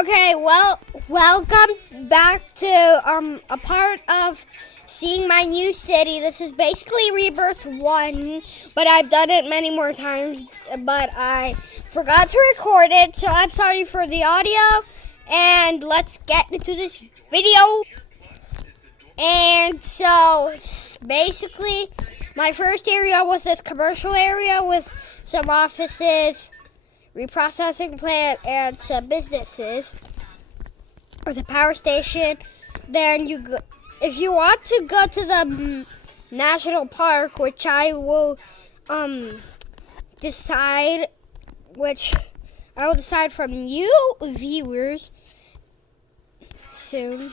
Okay, well, welcome back to a part of seeing my new city. This is basically Rebirth 1, but I've done it many more times, but I forgot to record it, so I'm sorry for the audio, and let's get into this video. And so, basically, my first area was this commercial area with some offices, reprocessing plant, and some businesses with a power station. Then you go, if you want to go to the national park, which I will decide, which I will decide from you viewers soon.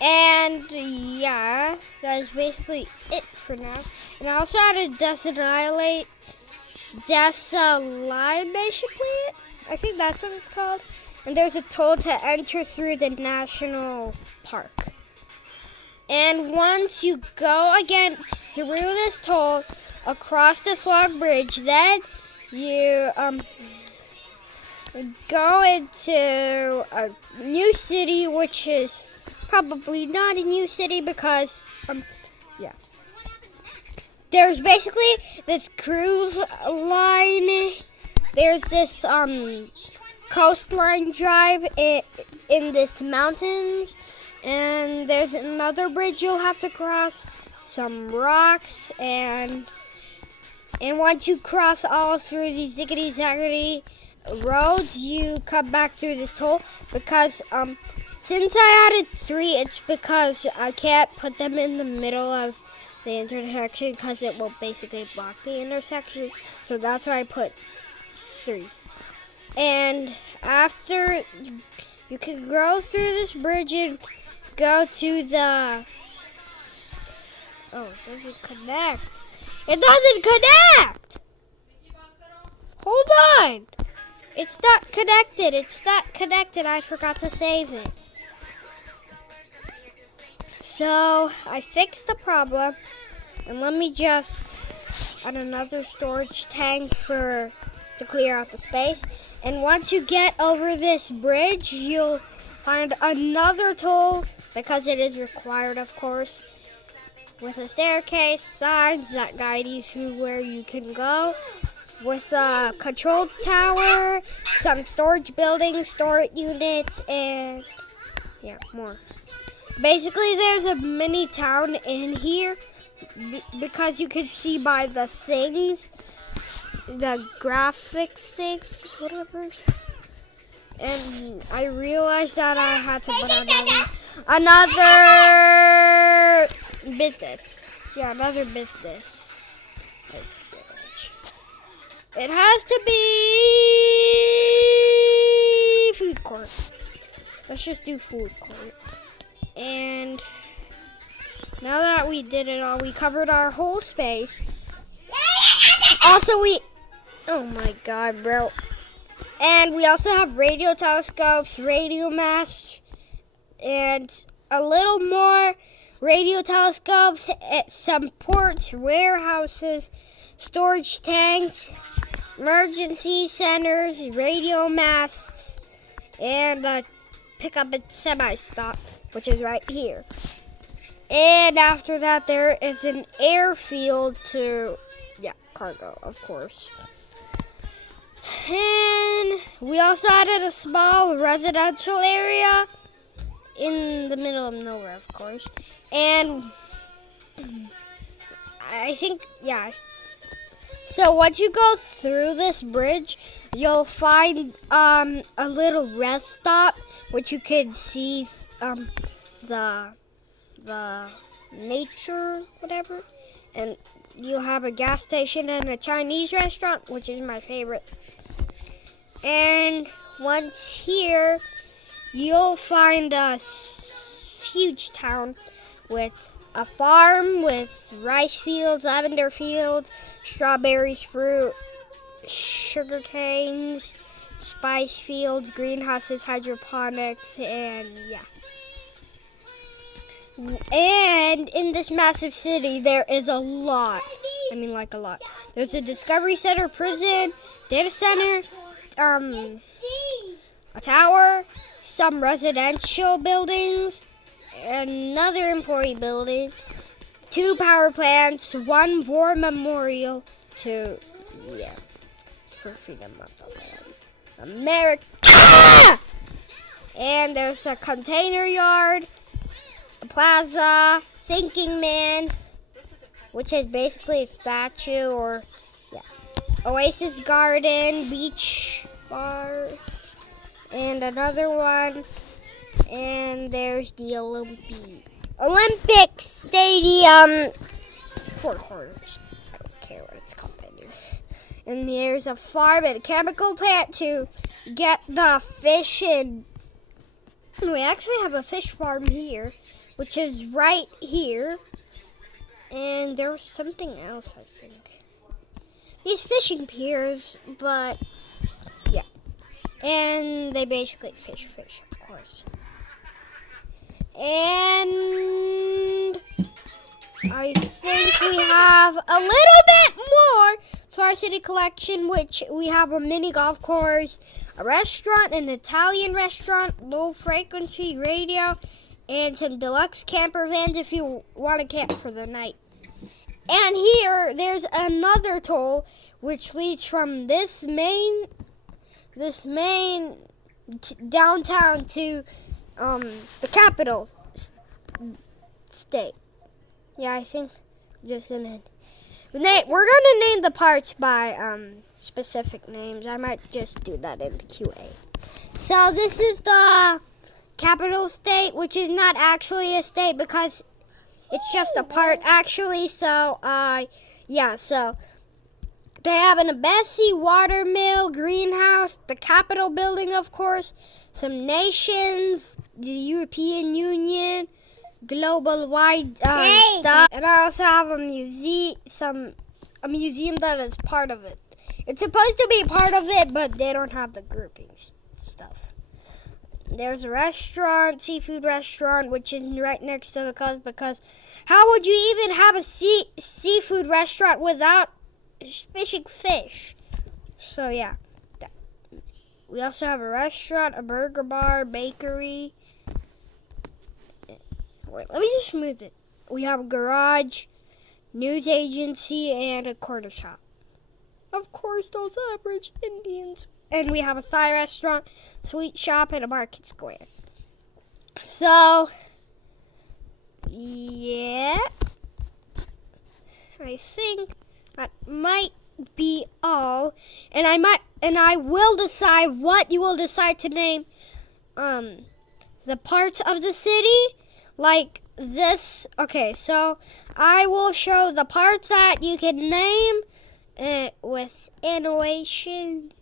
And yeah, that is basically it for now. And I also added desalination plant. I think that's what it's called. And there's a toll to enter through the national park. And once you go again through this toll across this long bridge, then you go into a new city, which is probably not a new city because there's basically this cruise line. There's this coastline drive in this mountains, and there's another bridge you'll have to cross, some rocks, and once you cross all through these ziggity zaggity roads, you come back through this toll. Because since I added 3, it's because I can't put them in the middle of the intersection because it will basically block the intersection. So that's why I put 3. And after, you can go through this bridge and go to the... Oh, it doesn't connect. It doesn't connect! Hold on! It's not connected. It's not connected. I forgot to save it. So, I fixed the problem. And let me just add another storage tank to clear out the space. And once you get over this bridge, you'll find another toll, because it is required, of course, with a staircase, signs that guide you through where you can go, with a control tower, some storage buildings, storage units, and yeah, more. Basically, there's a mini town in here, because you can see by the things, the graphics things, whatever. And I realized that I had to put another business. Yeah, another business. It has to be food court. Let's just do food court. And now that we did it all, we covered our whole space. Also, oh my god, bro. And we also have radio telescopes, radio masts, and a little more radio telescopes, some ports, warehouses, storage tanks, emergency centers, radio masts, and a pickup and semi-stop, which is right here. And after that, there is an airfield to, cargo, of course. And we also added a small residential area in the middle of nowhere, of course. And I think, so once you go through this bridge, you'll find a little rest stop, which you can see the nature, whatever. And you'll have a gas station and a Chinese restaurant, which is my favorite. And once here, you'll find a huge town with a farm with rice fields, lavender fields, strawberries, fruit, sugar canes, spice fields, greenhouses, hydroponics, and And in this massive city, there is a lot. I mean, like a lot. There's a discovery center, prison, data center, a tower, some residential buildings, another employee building, 2 power plants, 1 war memorial to, for freedom of the land, America. And there's a container yard, a plaza, thinking man, which is basically a statue, or Oasis Garden, beach bar, and another one. And there's the Olympic Stadium, 4 corners. I don't care what it's called anyway. And there's a farm and a chemical plant to get the fish in. We actually have a fish farm here, which is right here. And there was something else, I think. These fishing piers, but yeah. And they basically fish, of course. And I think we have a little bit more to our city collection, which we have a mini golf course, a restaurant, an Italian restaurant, low frequency radio, and some deluxe camper vans if you want to camp for the night. And here, there's another toll which leads from this main downtown to the capital state. Yeah, I think we're gonna name the parts by specific names. I might just do that in the QA. So this is the capital state, which is not actually a state because it's just a part actually. So so they have an embassy, watermill, greenhouse, the Capitol building, of course, some nations, the European Union, global wide stuff, and I also have a museum that is part of it. It's supposed to be part of it, but they don't have the grouping stuff. There's a restaurant, seafood restaurant, which is right next to the coast, because how would you even have a seafood restaurant without fishing fish? So yeah. We also have a restaurant, a burger bar, bakery. Wait, let me just move it. We have a garage, news agency, and a corner shop. Of course, those average Indians. And we have a Thai restaurant, sweet shop, and a market square. So, yeah. I think that might be all. And I will decide what you will decide to name the parts of the city. Like this. Okay, so I will show the parts that you can name with animation.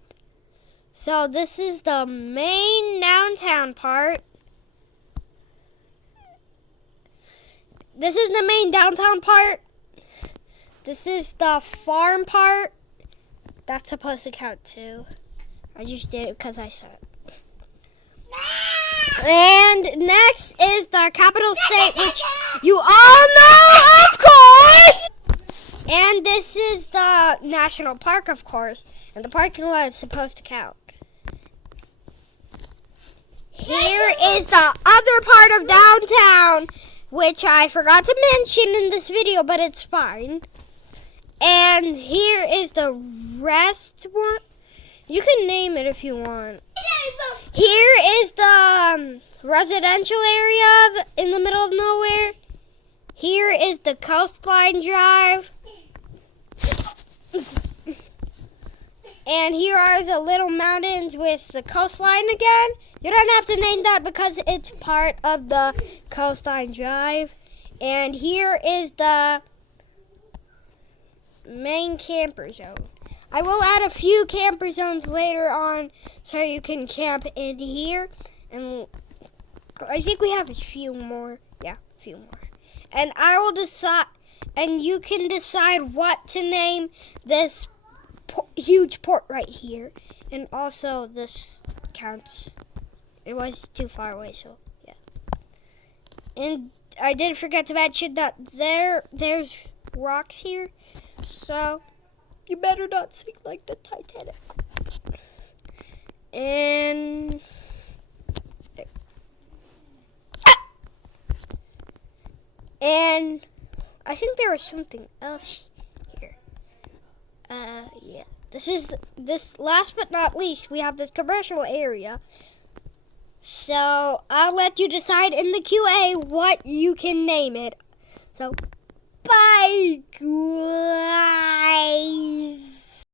So this is the main downtown part. This is the main downtown part. This is the farm part. That's supposed to count too. I just did it because I saw it. And next is the capital state, which you all know, of course. And this is the national park, of course. And the parking lot is supposed to count. Here is the other part of downtown, which I forgot to mention in this video, but it's fine. And here is the restaurant. You can name it if you want. Here is the residential area in the middle of nowhere. Here is the coastline drive. And here are the little mountains with the coastline again. You don't have to name that because it's part of the coastline drive. And here is the main camper zone. I will add a few camper zones later on so you can camp in here. And I think we have a few more. Yeah, a few more. And I will decide, and you can decide what to name this huge port right here. And also this counts. It was too far away, so yeah. And I did forget to mention that there's rocks here. So you better not sink like the Titanic. And And I think there was something else here. Yeah. This last but not least, we have this commercial area. So I'll let you decide in the QA what you can name it. So bye guys.